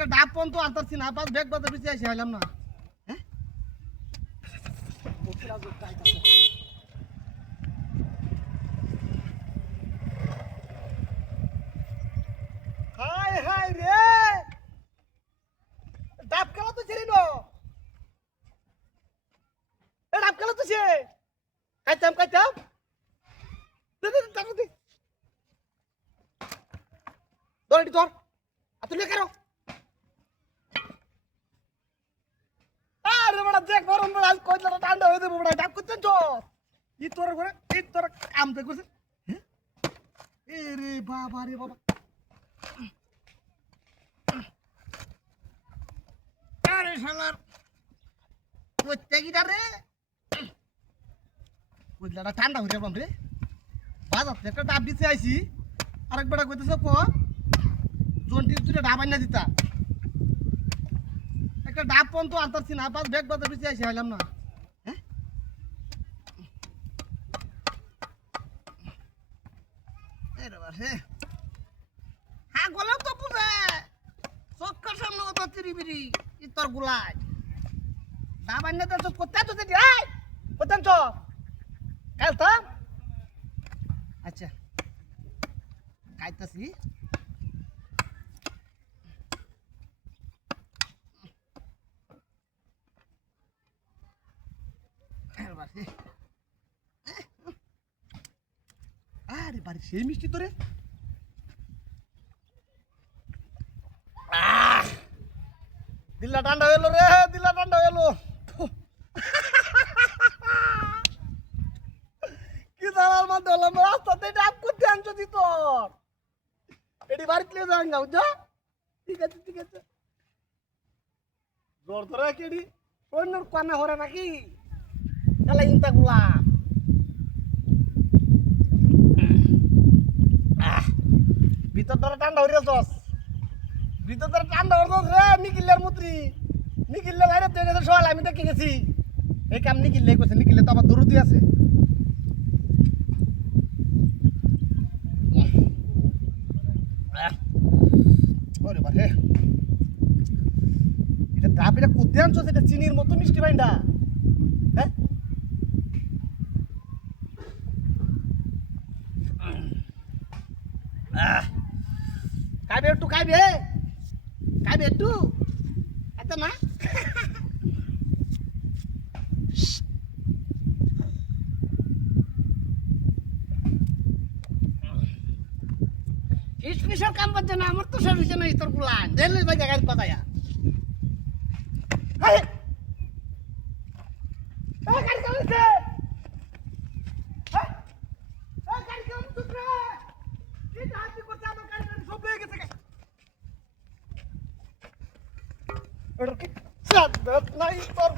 একটা ডাব পর্যন্ত আনতারছি না, পাঁচ ব্যাগ বাজার পিছিয়ে আসি হাইলাম না। হ্যাঁ হাই হাই রে, ডাব খেলা তো ছেড়ে নো, ডাব খেলা তো সে খাইতাম খাইতাম ধর ধর তুলে কেন? আরে বড় দেখ গরম বড় আজ কইলা ঠান্ডা হয়ে যাবে বড়, ডাব করতেন তো ই তোর করে ই তোর কাম দেখছিস। হ্যাঁ এ রে বাবা রে বাবা, আরে শালার প্রত্যেকটা রে কইলাটা ঠান্ডা হয়ে যাবে রে। বাজার থেকে একটা ডাব দিতে আইছি, আরেক বেটা কইতেছে ক জন্টি দুটো ডাব আইনা দিতা, একটা ডাব পর্যন্ত আনতারছি না, পাঁচ ব্যাগ বাজার পিছিয়ে আসি হাইলাম না। হ্যাঁ হ্যাঁ গলাও তো বুঝে চক্কর সামনে কত তিরিবিরি ইতর গুলাই ডাব আইনা তো কোথায় তো দিদি এই কোথায় তো কাল তো আচ্ছা খাইতাছি। আরে বাড়ি সেই মিষ্টি তোরে, দিল্লা ঠান্ডা হইলো রে, দিল্লা ঠান্ডা হইলো। কি জানার মধ্যে হলাম রাস্তাতে ডাব করতে আনছো দি তোর, এটি বাড়িতে লিয়ে যান গাও যা। ঠিক আছে ঠিক আছে, জোর ধরে কেডি অন্যর কানে হরে নাকি তাহলে ইন্তা গুলা ভিতর ধরে ঠান্ডা হয়ে যাস, ভিতর ধরে ঠান্ডা হয়ে যাস রে। নিকিলের মুত্রি নিকিলে বাইরে তুই গেছে সোয়াল, আমি দেখে গেছি এই কাম নিকিলে করছে, নিকিলে তো আবার দরুদি আছে। ওরে বাবা এটা ডাব, এটা কোথায় আনছো? এটা চিনির মতো মিষ্টি বাইন্ডা। হ্যাঁ খাইবে একটু, খাইবে খাইবে একটু এত না। স্পেশাল কাম করছে না, আমার তো সরছে না তোর গুলান দেখলে ভাই জায়গায় পাতায়া গাড়ি চালাচ্ছে গাড়ি চালাচ্ছে সব হয়ে গেছে। ওটা কি চাঁদ নাই তোর